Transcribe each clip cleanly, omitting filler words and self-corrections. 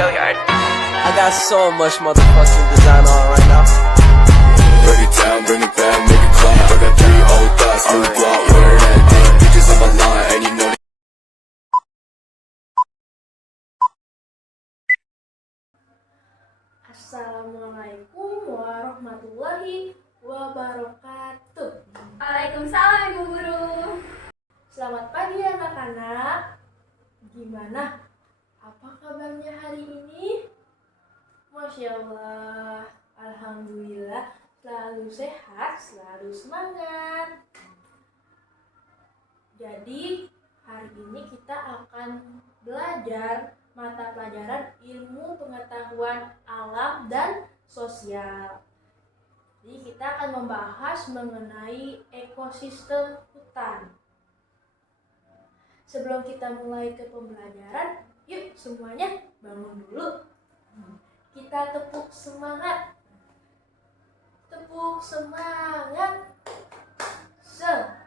Gilliard. I got so much motherfucking design on right now. Break it down, bring it back, make it clap. I got 3 old thoughts, new block, wear that thing. Bitches on my line, and you know. Assalamualaikum warahmatullahi wabarakatuh. Waalaikumsalam Ibu Guru. Selamat pagi anak-anak. Gimana? Apa kabarnya hari ini? Masya Allah, Alhamdulillah, selalu sehat, selalu semangat. Jadi hari ini kita akan belajar mata pelajaran ilmu pengetahuan alam dan sosial. Jadi kita akan membahas mengenai ekosistem hutan. Sebelum kita mulai ke pembelajaran, yuk semuanya bangun dulu. Kita tepuk semangat. Tepuk semangat. Semangat.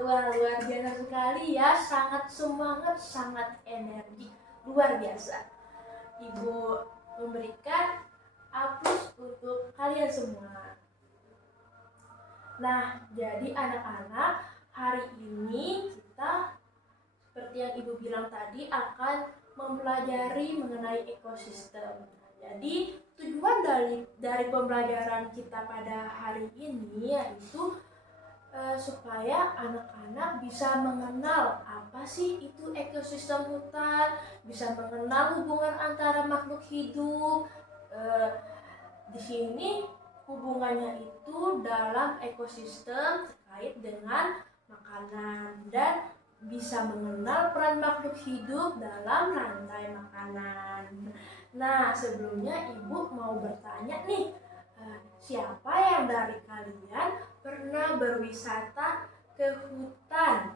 Wah, luar biasa sekali ya. Sangat semangat, sangat energi. Luar biasa. Ibu memberikan aplaus untuk kalian semua. Nah, jadi anak-anak, hari ini kita seperti yang Ibu bilang tadi akan mempelajari mengenai ekosistem. Jadi tujuan dari pembelajaran kita pada hari ini yaitu supaya anak-anak bisa mengenal apa sih itu ekosistem hutan, bisa mengenal hubungan antara makhluk hidup. Di sini hubungannya itu dalam ekosistem terkait dengan makanan dan bisa mengenal peran makhluk hidup dalam rantai makanan. Nah, sebelumnya Ibu mau bertanya nih, siapa yang dari kalian pernah berwisata ke hutan?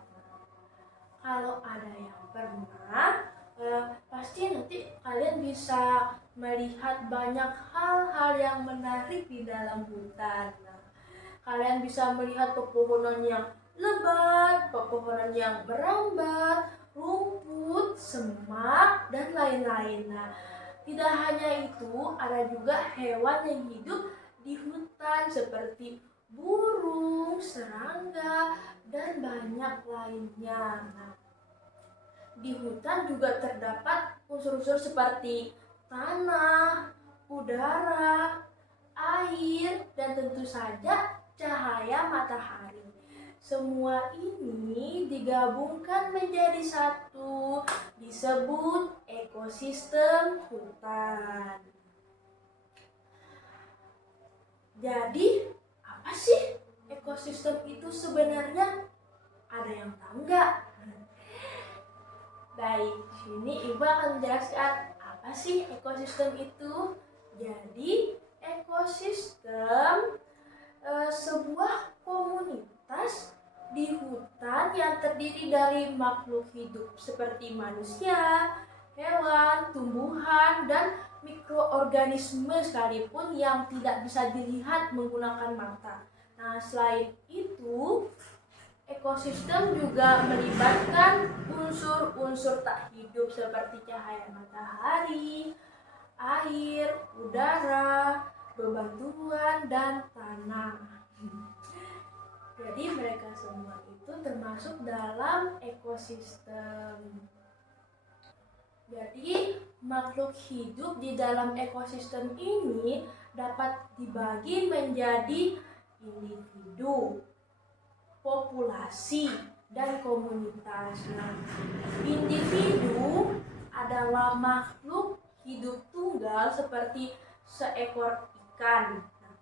Kalau ada yang pernah, pasti nanti kalian bisa melihat banyak hal-hal yang menarik di dalam hutan. Nah, kalian bisa melihat pepohonan yang lebat, pepohonan yang merambat, rumput, semak, dan lain-lain. Nah, tidak hanya itu, ada juga hewan yang hidup di hutan seperti burung, serangga, dan banyak lainnya. Nah, di hutan juga terdapat unsur-unsur seperti tanah, udara, air, dan tentu saja cahaya matahari. Semua ini digabungkan menjadi satu, disebut ekosistem hutan. Jadi, apa sih ekosistem itu sebenarnya? Ada yang tahu nggak? Baik, sini Ibu akan menjelaskan apa sih ekosistem itu. Jadi, ekosistem sebuah komunitas di hutan yang terdiri dari makhluk hidup seperti manusia, hewan, tumbuhan, dan mikroorganisme sekalipun yang tidak bisa dilihat menggunakan mata. Nah, selain itu, ekosistem juga melibatkan unsur-unsur tak hidup seperti cahaya matahari, air, udara, bebatuan, dan tanah. Jadi mereka semua itu termasuk dalam ekosistem. Jadi makhluk hidup di dalam ekosistem ini dapat dibagi menjadi individu, populasi, dan komunitas. Nah, individu adalah makhluk hidup tunggal seperti seekor ikan. Nah,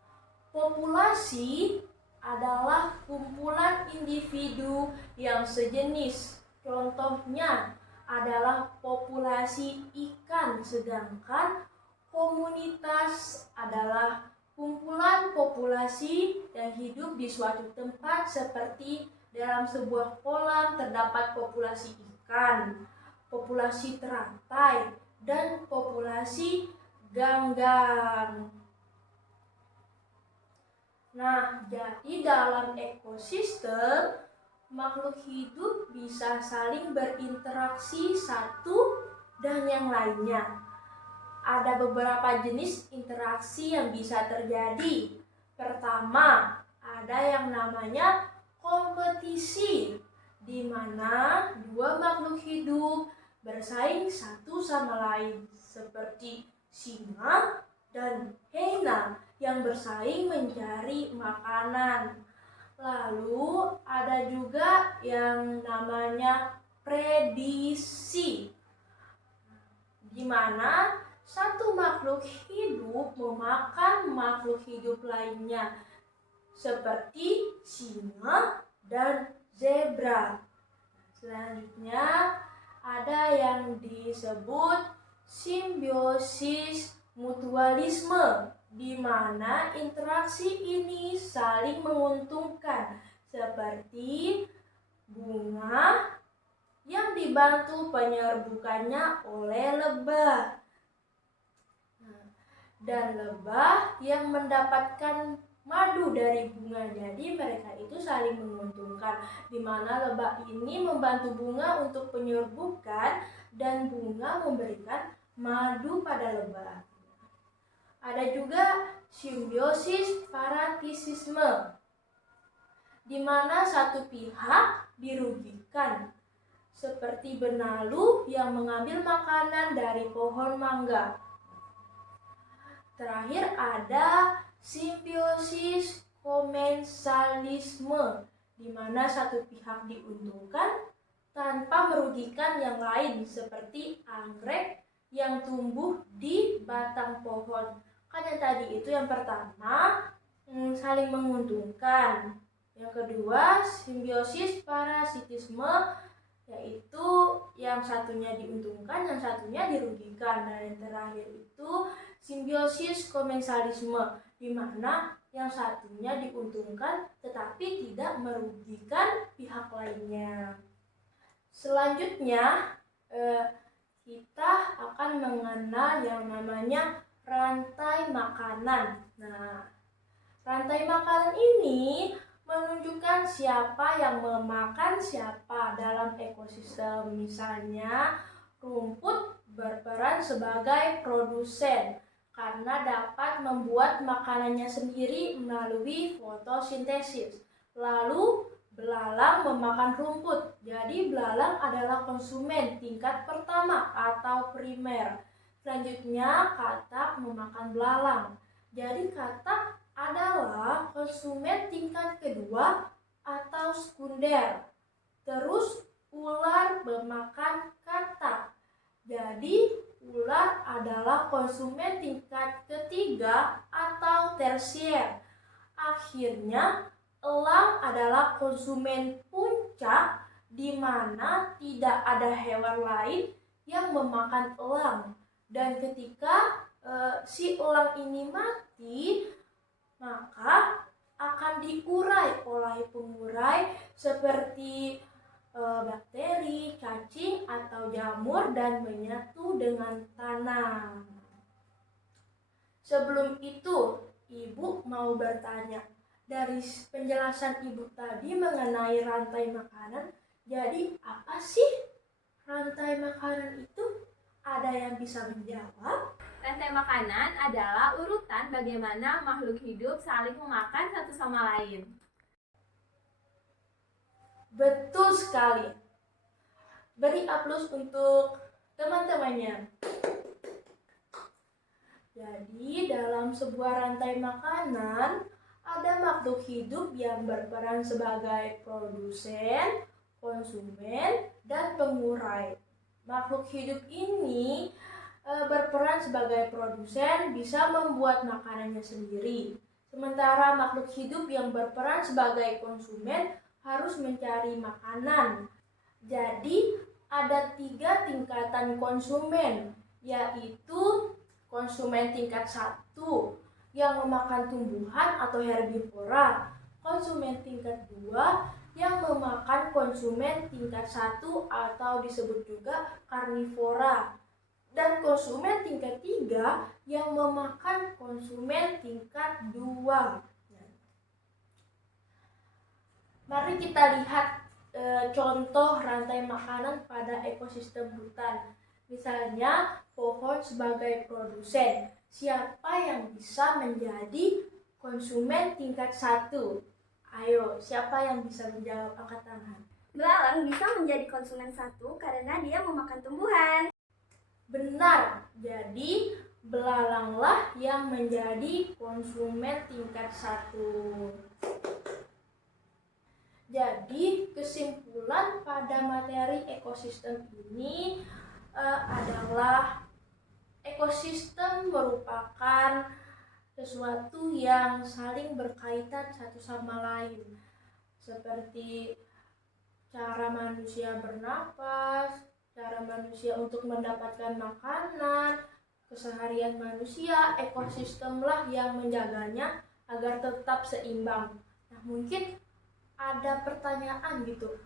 populasi adalah kumpulan individu yang sejenis. Contohnya adalah populasi ikan, sedangkan komunitas adalah kumpulan populasi yang hidup di suatu tempat seperti dalam sebuah kolam terdapat populasi ikan, populasi teratai, dan populasi ganggang. Nah, jadi dalam ekosistem makhluk hidup bisa saling berinteraksi satu dan yang lainnya. Ada beberapa jenis interaksi yang bisa terjadi. Pertama, ada yang namanya kompetisi, di mana dua makhluk hidup bersaing satu sama lain, seperti singa dan hyena yang bersaing mencari makanan. Lalu ada juga yang namanya prediksi, di mana satu makhluk hidup memakan makhluk hidup lainnya, seperti singa dan zebra. Selanjutnya ada yang disebut simbiosis mutualisme, di mana interaksi ini saling menguntungkan, seperti bunga yang dibantu penyerbukannya oleh lebah, dan lebah yang mendapatkan madu dari bunga. Jadi mereka itu saling menguntungkan, di mana lebah ini membantu bunga untuk penyerbukan dan bunga memberikan madu pada lebah. Ada juga simbiosis parasitisme, di mana satu pihak dirugikan, seperti benalu yang mengambil makanan dari pohon mangga. Terakhir ada simbiosis komensalisme, di mana satu pihak diuntungkan tanpa merugikan yang lain, seperti anggrek yang tumbuh di batang pohon. Kan yang tadi itu yang pertama saling menguntungkan. Yang kedua simbiosis parasitisme, yaitu yang satunya diuntungkan, yang satunya dirugikan. Dan yang terakhir itu simbiosis komensalisme, di mana yang satunya diuntungkan tetapi tidak merugikan pihak lainnya. Selanjutnya kita akan mengenal yang namanya rantai makanan. Nah, rantai makanan ini menunjukkan siapa yang memakan siapa dalam ekosistem. Misalnya, rumput berperan sebagai produsen karena dapat membuat makanannya sendiri melalui fotosintesis. Lalu, belalang memakan rumput. Jadi, belalang adalah konsumen tingkat pertama atau primer. Selanjutnya, katak memakan belalang. Jadi, katak adalah konsumen tingkat kedua atau sekunder. Terus, ular memakan katak. Jadi, ular adalah konsumen tingkat ketiga atau tersier. Akhirnya, elang adalah konsumen puncak, di mana tidak ada hewan lain yang memakan elang. Dan ketika si elang ini mati, maka akan diurai oleh pengurai seperti bakteri, cacing, atau jamur dan menyatu dengan tanah. Sebelum itu, Ibu mau bertanya, dari penjelasan Ibu tadi mengenai rantai makanan, jadi apa sih rantai makanan itu? Ada yang bisa menjawab? Rantai makanan adalah urutan bagaimana makhluk hidup saling memakan satu sama lain. Betul sekali. Beri aplaus untuk teman-temannya. Jadi, dalam sebuah rantai makanan, ada makhluk hidup yang berperan sebagai produsen, konsumen, dan pengurai. Makhluk hidup ini berperan sebagai produsen, bisa membuat makanannya sendiri. Sementara makhluk hidup yang berperan sebagai konsumen harus mencari makanan. Jadi, ada 3 tingkatan konsumen, yaitu konsumen tingkat 1 yang memakan tumbuhan atau herbivora, konsumen tingkat 2 yang memakan konsumen tingkat 1 atau disebut juga karnivora, dan konsumen tingkat 3 yang memakan konsumen tingkat 2. Mari kita lihat contoh rantai makanan pada ekosistem hutan. Misalnya pohon sebagai produsen. Siapa yang bisa menjadi konsumen tingkat 1? Ayo, siapa yang bisa menjawab? Angkat tangan. Belalang bisa menjadi konsumen 1 karena dia memakan tumbuhan. Benar, jadi belalanglah yang menjadi konsumen tingkat 1. Jadi kesimpulan pada materi ekosistem ini adalah ekosistem merupakan sesuatu yang saling berkaitan satu sama lain, seperti cara manusia bernapas, cara manusia untuk mendapatkan makanan, keseharian manusia, ekosistemlah yang menjaganya agar tetap seimbang. Nah, mungkin ada pertanyaan gitu,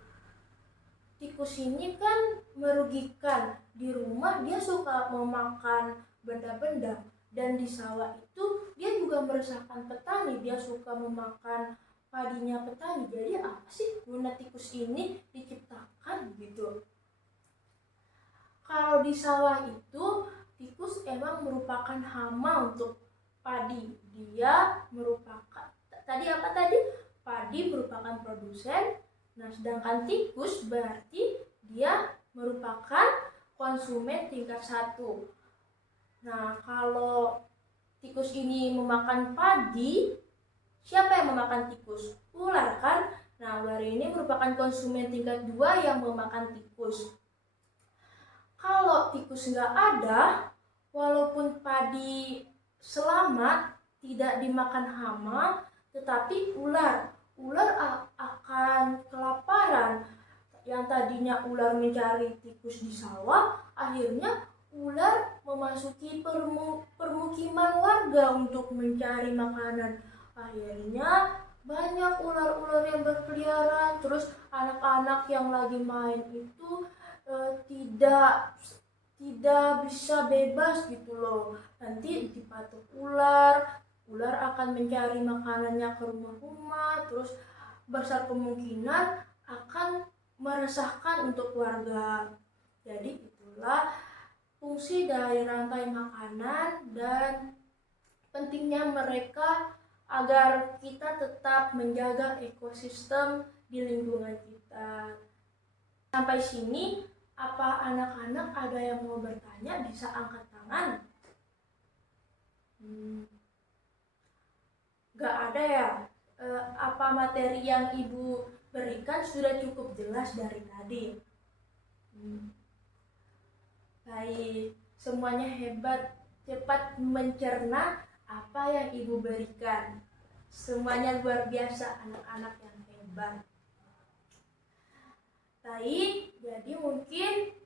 tikus ini kan merugikan, di rumah dia suka memakan benda-benda, dan di sawah itu dia juga meresahkan petani, dia suka memakan padinya petani. Jadi apa sih guna tikus ini diciptakan gitu? Kalau di sawah itu tikus emang merupakan hama untuk padi. Dia merupakan padi merupakan produsen. Nah, sedangkan tikus berarti dia merupakan konsumen tingkat 1. Nah, kalau tikus ini memakan padi, siapa yang memakan tikus? Ular kan? Nah, ular ini merupakan konsumen tingkat 2 yang memakan tikus. Kalau tikus nggak ada, walaupun padi selamat, tidak dimakan hama, tetapi ular akan kelaparan. Yang tadinya ular mencari tikus di sawah, akhirnya ular memasuki permukiman warga untuk mencari makanan. Akhirnya banyak ular-ular yang berkeliaran, terus anak-anak yang lagi main itu tidak bisa bebas gitu loh. Nanti dipatuk ular akan mencari makanannya ke rumah-rumah, terus besar kemungkinan akan meresahkan untuk warga. Jadi itulah fungsi dari rantai makanan dan pentingnya mereka agar kita tetap menjaga ekosistem di lingkungan kita. Sampai sini, apa anak-anak ada yang mau bertanya? Bisa angkat tangan. Gak ada ya? Apa materi yang Ibu berikan sudah cukup jelas dari tadi? Baik, semuanya hebat, cepat mencerna apa yang Ibu berikan. Semuanya luar biasa, anak-anak yang hebat. Baik, jadi mungkin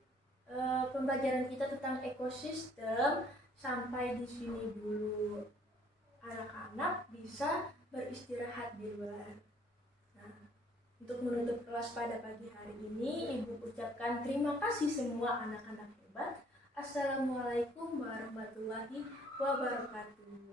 pembelajaran kita tentang ekosistem sampai di sini dulu. Anak-anak bisa beristirahat di luar. Nah, untuk menutup kelas pada pagi hari ini, Ibu ucapkan terima kasih semua anak-anak hebat. Assalamualaikum warahmatullahi wabarakatuh.